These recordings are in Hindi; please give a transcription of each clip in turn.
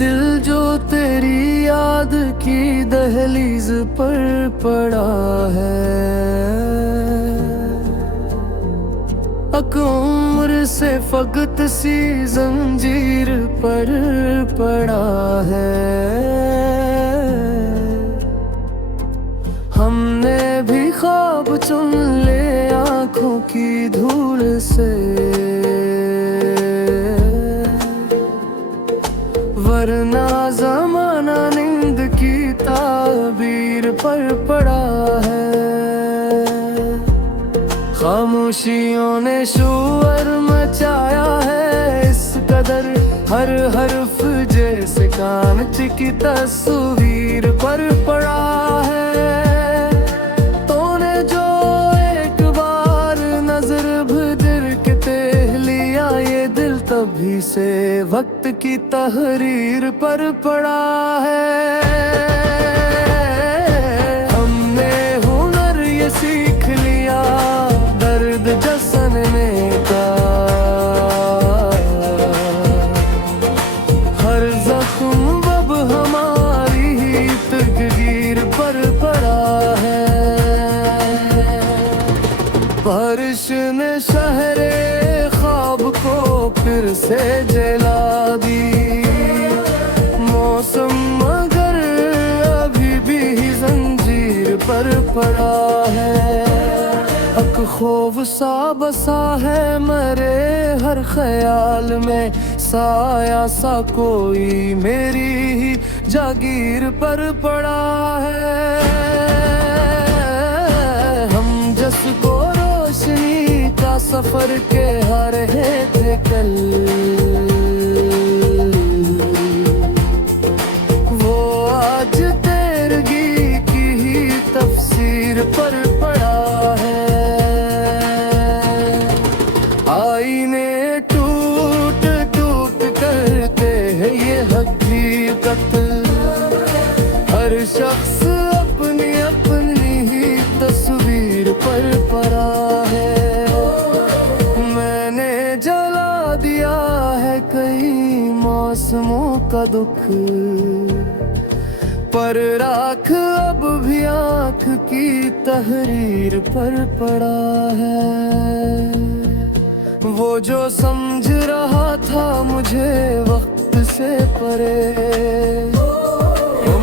दिल जो तेरी याद की दहलीज पर पड़ा है, अक उम्र से फकत सी जंजीर पर पड़ा है। हमने भी ख्वाब चुन ले आँखों की धूल से, वरना ज़माना नींद की ताबीर पर पड़ा है। खामोशियों ने शोर मचाया है इस कदर, हर हर्फ जैसे कांच की तस्वीर पर पड़ा है। तूने जो एक बार नजर भर के देख लिया, ये दिल तभी से वक्त की तहरीर पर पड़ा है। हमने हुनर ये सीख लिया दर्द जसने का, हर जख्म अब हमारी ही तकदीर पर पड़ा है। बारिश ने शहरे ख्वाब को फिर से जला दी, मौसम मगर अभी भी जंजीर पर पड़ा है। अक खौफ सा बसा है मेरे हर ख्याल में, साया सा कोई मेरी ही जागीर पर पड़ा है। हम जिसको रोशनी का सफर के रहे थे कल, वो आज तेरगी की ही तफसीर पर पड़ा है। आईने टूट टूट करते हैं ये हकीकत, हर शख्स अपनी अपनी ही तस्वीर पर पड़ा है। मैंने जला दिया है कई मौसमों का दुख, पर राख अब भी आँख की तहरीर पर पड़ा है। वो जो समझ रहा था मुझे वक्त से परे,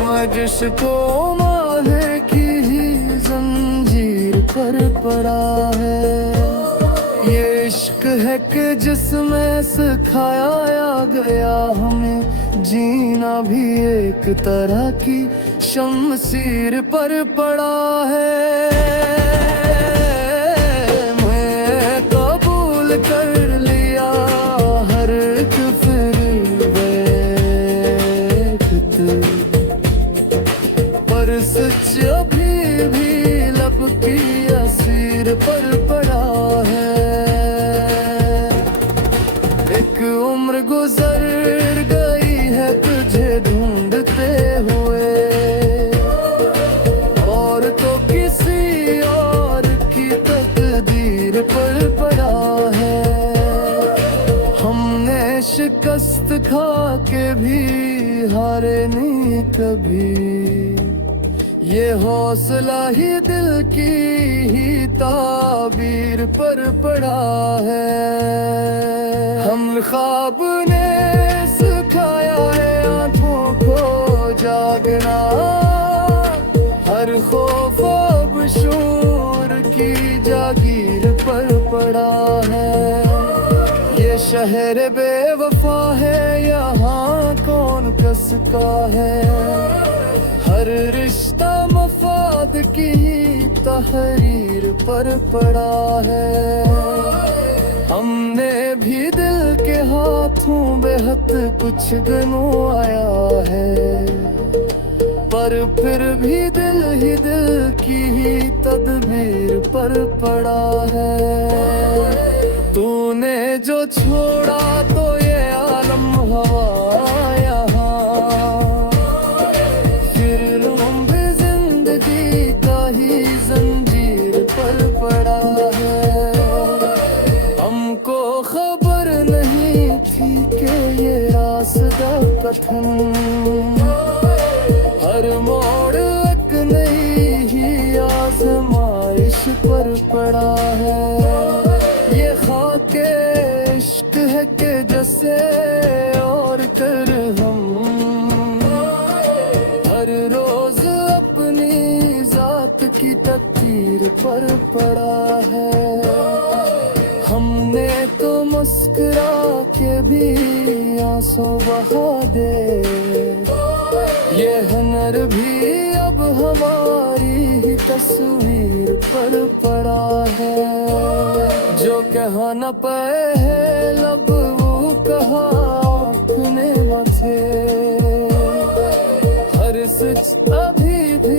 मैं जिसको माहे की ही जंजीर पर पड़ा है। ये इश्क है कि जिसमें सिखाया गया हमें जीना भी एक तरह की शमशीर पर पड़ा है। मैं कबूल कर लिया हर एक फिर वक्त, पर सच अभी भी लब की असीर पर पड़ा है। एक उम्र गुजर गई है तुझे ढूंढते हुए, और तो किसी और की तकदीर पर पड़ा है। हमने शिकस्त खा के भी हारे नहीं कभी, ये हौसला ही दिल की ही ताबीर पर पड़ा है। हम ख्वाब ने सिखाया है आँखों को जागना, हर खौफ अब शूर की जागीर पर पड़ा है। ये शहर बेवफा है, यहाँ कौन कसका है, हर रिश्ता मफाद की तहरीर पर पड़ा है। हमने भी दिल के हाथों बेहद कुछ गंवाया है, पर फिर भी दिल ही दिल की ही तदबीर पर पड़ा है। तूने जो छोड़ा तो ये आलम हवा कथन वक्त की तकदीर पर पड़ा है। हमने तो मुस्कुरा के भी आंसू बहा दे, ये हुनर भी अब हमारी ही तस्वीर पर पड़ा है। जो कहा न पाए लब वो कहा अपने मथे, हर सच अभी भी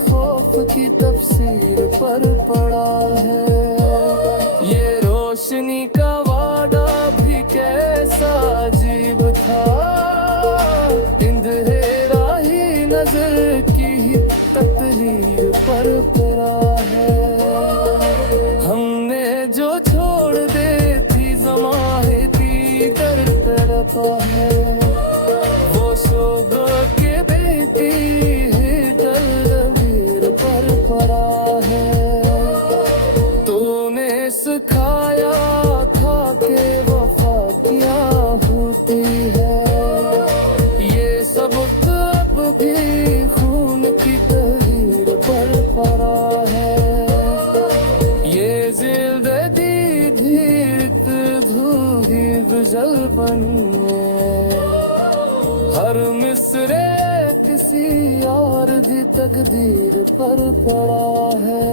खौफ की तफसीर पर पड़ा है। ये रोशनी का वादा भी कैसा अजीब था, अंधेरा ही नजर की तकदीर पर पड़ा है। हमने जो छोड़ दे थी ज़माहिती दर तरफा है, वो शोगो के बेटी ही तस्वीर पर पड़ा है। तूने सिखाया था कि वफा क्या होती है, ये सबक अब भी खून की तहरीर पर पड़ा है। ये जिंदगी धीरत धूही गुजल बने, हर मिसरे किसी और की तकदीर पर पड़ा है।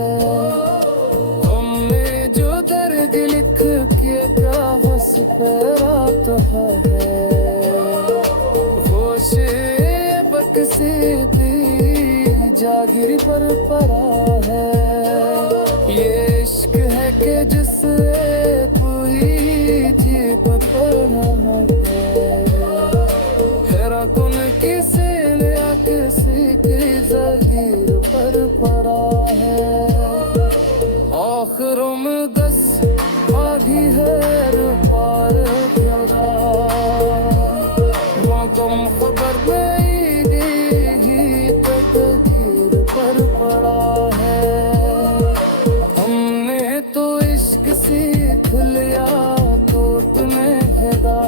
हमने जो दर्द लिख के कागज पे रात है, वो बकसीती जागिर पर पड़ा है। ये इश्क है कि जिसे पूरी जीप पर रहा है, कौन किसी ने किसी की जागिर पर पड़ा है। आखिरों में दस आधी है पार गया, वो कम खबर नहीं ही तकदीर पर पड़ा है। हमने तो इश्क सीख लिया तो तुम्हें हैदा,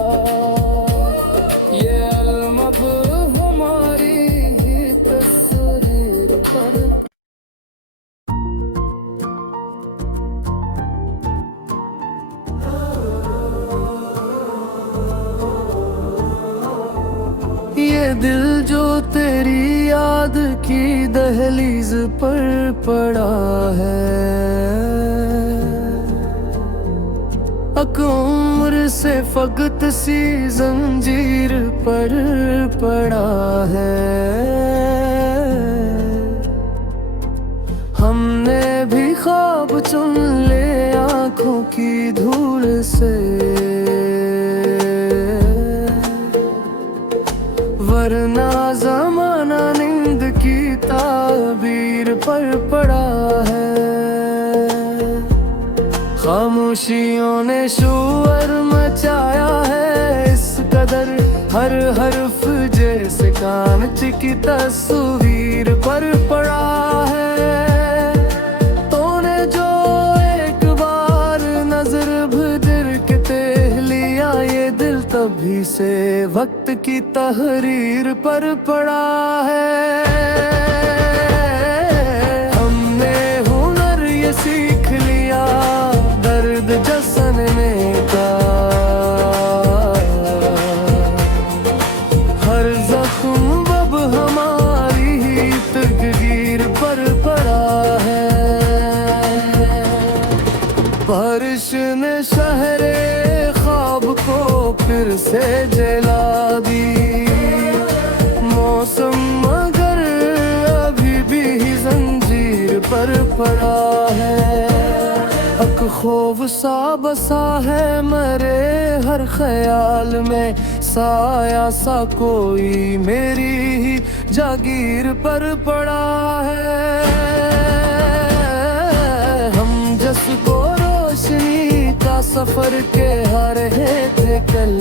ये अलमब हमारी ही तस्वीर पर। ये दिल जो तेरी याद की दहलीज पर पड़ा है, उम्र से फकत सी जंजीर पर पड़ा है। हमने भी ख्वाब चुन ले आँखों की धूल से, वरना जमाना नींद की ताबीर पर पड़ा है। खामोशियों ने शोर मचाया है इस कदर, हर हर्फ जैसे कांच की तस्वीर पर पड़ा है। तूने जो एक बार नजर भर के देख लिया, ये दिल तभी से वक्त की तहरीर पर पड़ा है। हमने हुनर ये सीख लिया दर्द जसने का, हर जख्म अब हमारी ही तकदीर पर पड़ा है। बारिश ने शहरे ख्वाब को फिर से जला दी, मौसम मगर अभी भी जंजीर पर पड़ा है। खौफ सा बसा है मेरे हर ख्याल में, साया सा कोई मेरी ही जागीर पर पड़ा है। हम जिसको रोशनी का सफर के रहे थे कल,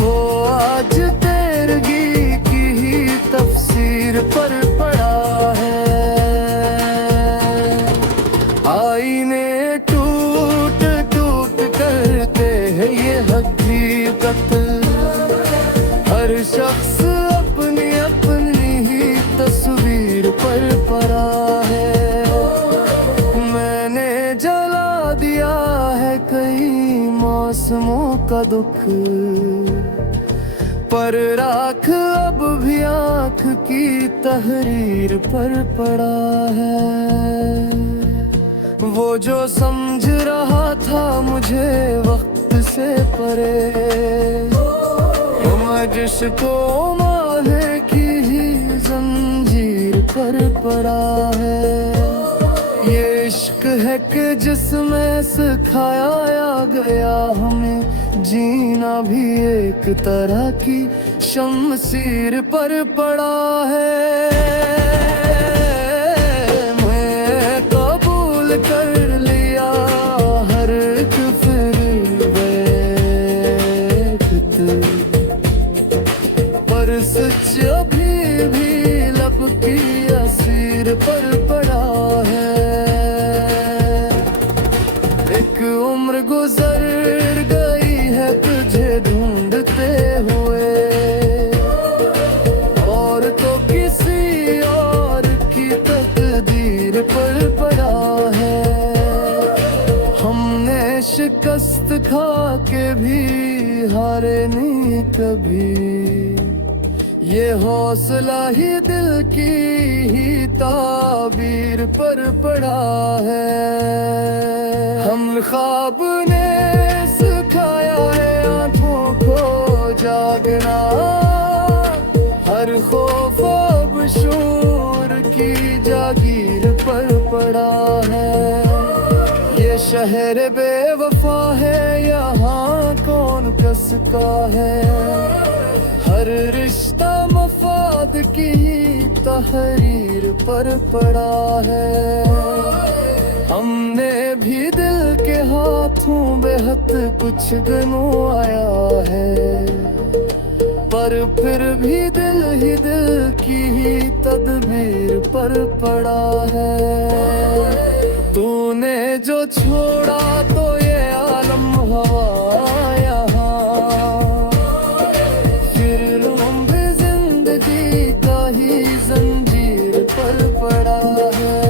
वो आज तेरगी की ही तफसीर पर पड़ा है। आईने टूट टूट करते हैं ये हकीकत, हर शख्स अपनी अपनी का दुख, पर राख अब भी आँख की तहरीर पर पड़ा है। वो जो समझ रहा था मुझे वक्त से परे, जिसको माहे की ही जंजीर पर पड़ा है। ये इश्क है कि जिसमें सिखाया गया हमें जीना भी एक तरह की शमशीर पर पड़ा है। मैं कबूल कर लिया हर एक फिर पर सच अभी भी लब की असीर पर पड़ा है। एक उम्र गुजर गई है तुझे ढूंढते हुए, और तो किसी और की तकदीर पर पड़ा है। हमने शिकस्त खा के भी हारे नहीं कभी, ये हौसला ही दिल की ही ताबीर पर पड़ा है। हम ख्वाब ने सिखाया है आँखों को जागना, हर खौफ अब शूर की जागीर पर पड़ा है। ये शहर बेवफा है, यहाँ कौन कसका है, हर रिश्ता मफाद की तहरीर पर पड़ा है। हमने भी दिल के हाथों बेहद कुछ गंवाया है, पर फिर भी दिल ही दिल की ही तदबीर पर पड़ा है। तूने जो छोड़ा तो ये आलम हवा यहाँ, फिर लंबी जिंदगी का ही जंजीर पर पड़ा है।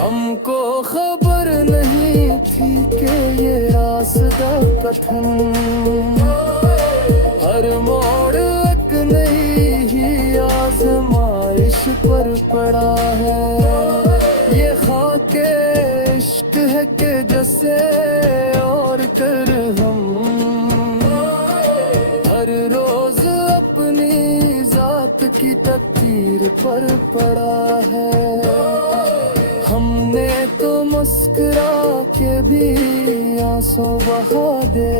हमको खबर नहीं थी कि ये रास्ता कठिन, हर मोड़ एक नई ही आजमाइश पर पड़ा है। ये खाके इश्क है कि जैसे और कर हम हर रोज अपनी जात की तकदीर पर पड़ा है। हमने तो मुस्कुरा के भी आंसू बहा दे,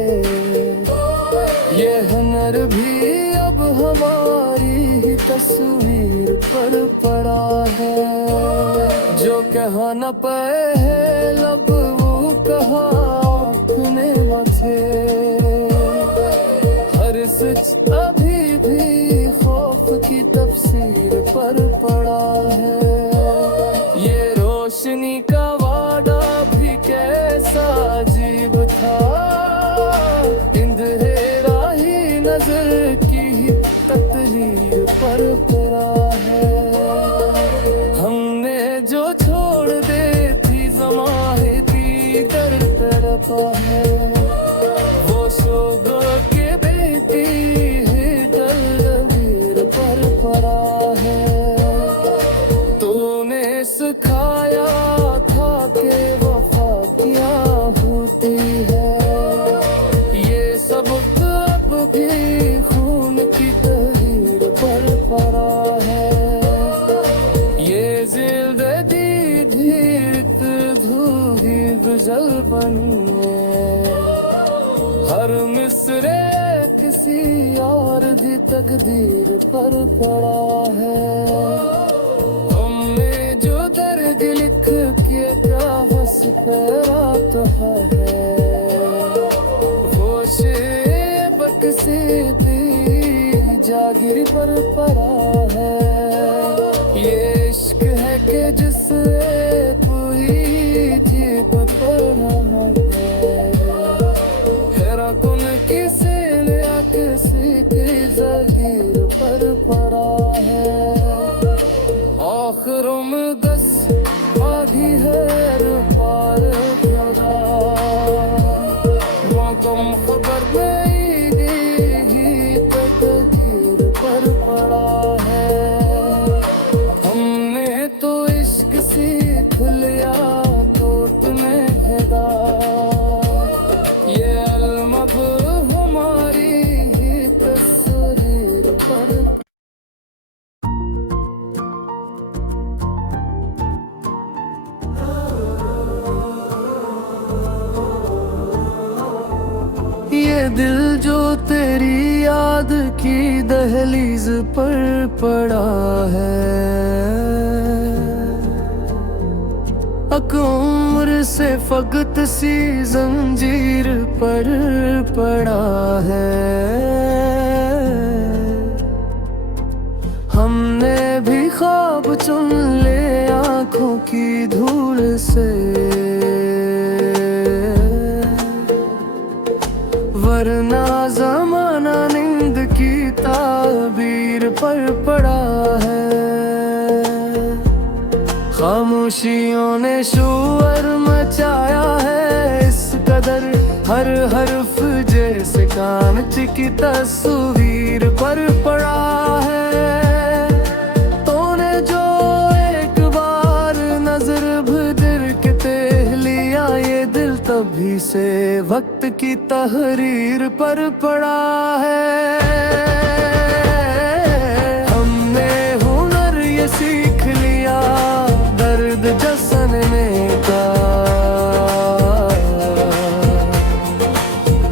ये हुनर भी अब हमारी तस्वीर पर पड़ा है। जो कहा न पाए लब वो कहा अपने वथे, हर सच अभी भी खौफ की तफसीर पर पड़ा है। ये रोशनी का वादा भी कैसा अजीब था, इंधेरा ही नजर की तकदीर पर पड़ा है। हमने जो छोड़ दे थी ज़माने की तरफ है, वो शोगो के बेटी ही तस्वीर पर पड़ा है। तूने सिखाया था कि वफा क्या होती है, ये सबक अब भी खून की तहरीर पर पड़ा है। ये जिंदगी धीरत धूही गुजल बने, हर मिसरे किसी और दी तकदीर पर पड़ा है। हमने जो दर्द लिख के कागज पे रात है, वो शेर बकसीती जागिर पर पड़ा है। ये इश्क है कि जिसे पूरी जीप पर है, कुन किसी ने किसी की जागीर पर पड़ा है। आखिरों में दस आधी है पार वो कम दिल जो तेरी याद की दहलीज पर पड़ा है, अक उम्र से फकत सी जंजीर पर पड़ा है। हमने भी ख्वाब चुन ले आँखों की धूल से, वरना ज़माना नींद की ताबीर पर पड़ा है। खामोशियों ने शोर मचाया है इस कदर, हर हर्फ जैसे कांच की तस्वीर पर पड़ा है। तूने जो एक बार नजर भर के देख लिया, ये दिल तभी से वक्त की तहरीर पर पड़ा है। हमने हुनर ये सीख लिया दर्द जसने का,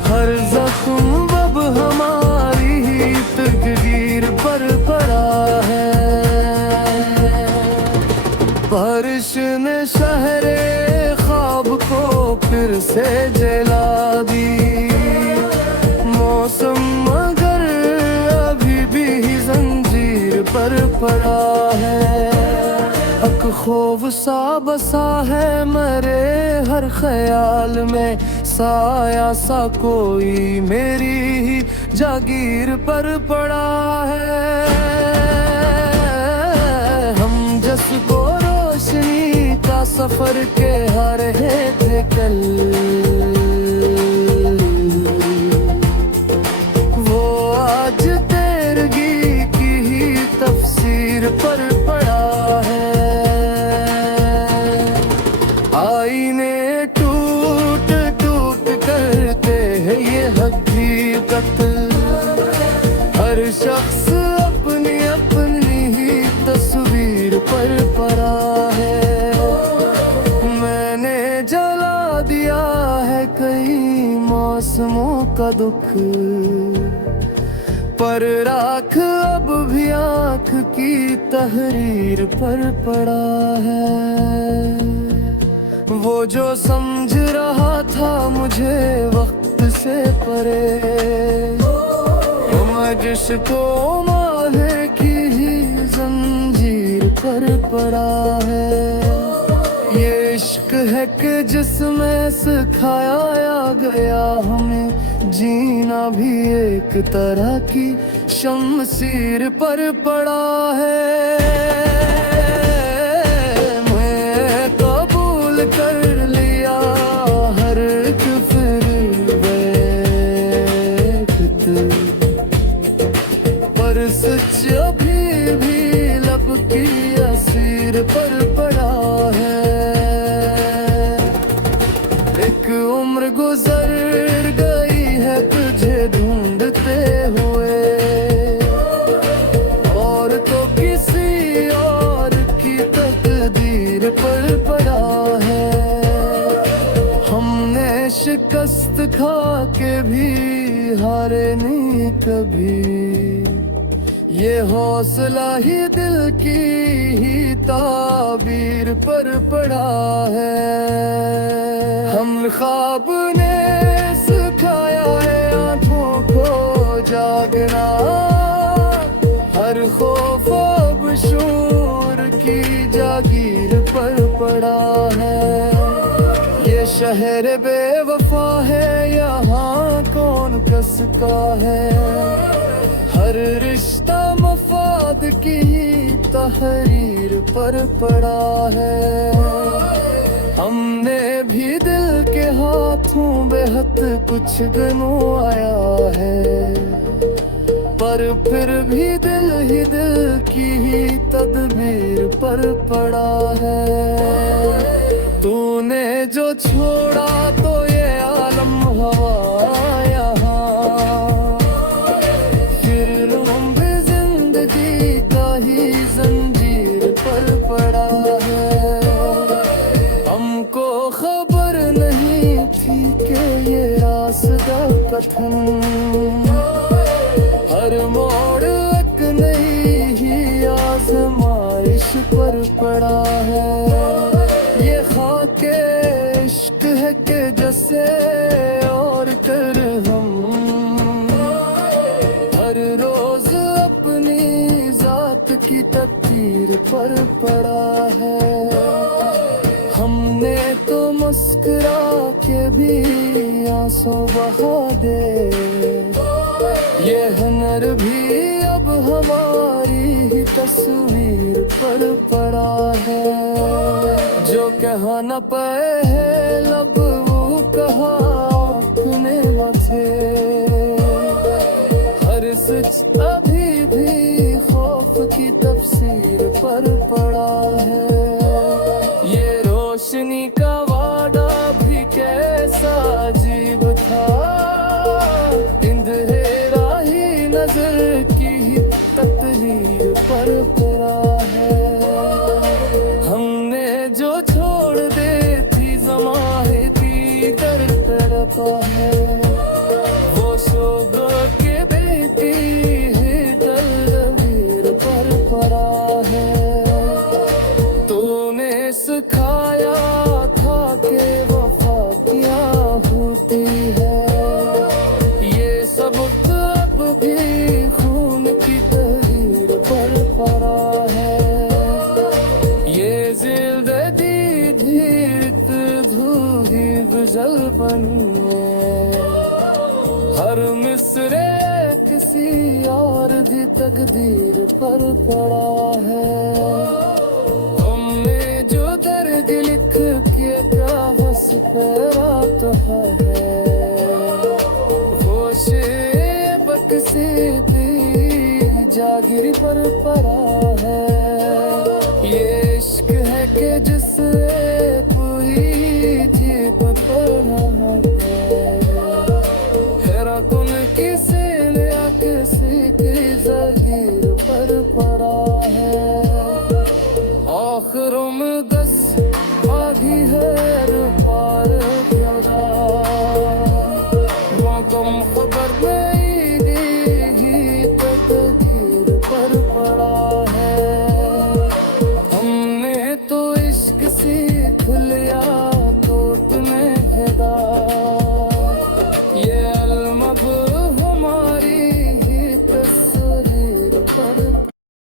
हर जख्म अब हमारी ही तकदीर पर पड़ा है। बारिश ने शहरे ख्वाब को फिर से जला दी, मौसम मगर अभी भी जंजीर पर पड़ा है। अक खौफ सा बसा है मेरे हर ख्याल में, साया सा कोई मेरी ही जागीर पर पड़ा है। हम जिसको रोशनी का सफर के रहे थे कल, वो आज तेरगी की ही तफसीर पर पड़ा है। आईने टूट टूट करते हैं ये हकीकत, हर शख्स अपनी अपनी ही तस्वीर पर पड़ा है। मैंने जला दिया है कई मौसमों का दुख, पर राख अब भी आँख की तहरीर पर पड़ा है। वो जो समझ रहा था मुझे वक्त से परे, मैं जिसको माहे की ही जंजीर पर पड़ा है। ये इश्क है कि जिसमें सिखाया गया हमें जीना भी एक तरह की शमशीर पर पड़ा है। मैं कबूल कर लिया हर एक फिर वक्त, पर सच अभी भी लब की असीर पर पड़ा है। एक उम्र गुजर गई है तुझे ढूंढते हुए, और तो किसी और की तकदीर पर पड़ा है। हमने शिकस्त खा के भी हारे नहीं कभी, ये हौसला ही दिल की ही ताबीर पर पड़ा है। हम ख्वाब ने सिखाया है आँखों को जागना, हर खौफ अब शूर की जागीर पर पड़ा है। ये शहर बेवफा है, यहाँ कौन कसका है, हर रिश्ता मफाद की तहरीर पर पड़ा है। हमने भी दिल के हाथों बेहद कुछ गनवाया है, पर फिर भी दिल ही दिल की ही तदबीर पर पड़ा है। तूने जो छोड़ा तो ये आलम हवा यहाँ, फिर लंबी जिंदगी का ही जंजीर पर पड़ा है। हमको खबर नहीं थी कि ये रास्ता कठिन वक्त की तकदीर पर पड़ा है। हमने तो मुस्कुरा के भी आंसू बहा दे, ये हुनर भी अब हमारी ही तस्वीर पर पड़ा है। जो कहा न पाए लब वो कहा अपने मथे, हर सच अभी भी खौफ की तफसीर पर पड़ा है। ये रोशनी का वादा भी कैसा अजीब था, अंधेरा ही नजर की तकदीर पर पड़ा है। हमने जो छोड़ दे थी ज़माने की तरफा है, वो शोभा के बेटी है तस्वीर पर पड़ा है। तूने सिखाया था कि वफा क्या होती है, ये सबक अब भी खून की तहरीर पर पड़ा है। ये जिंदगी धीरत धूही जलपन में, हर मिसरे किसी और भी तकदीर पर पड़ा है। तुमने जो दर्द लिख के कागज पे रात है, वो शेबक सी जागिर पर पड़ा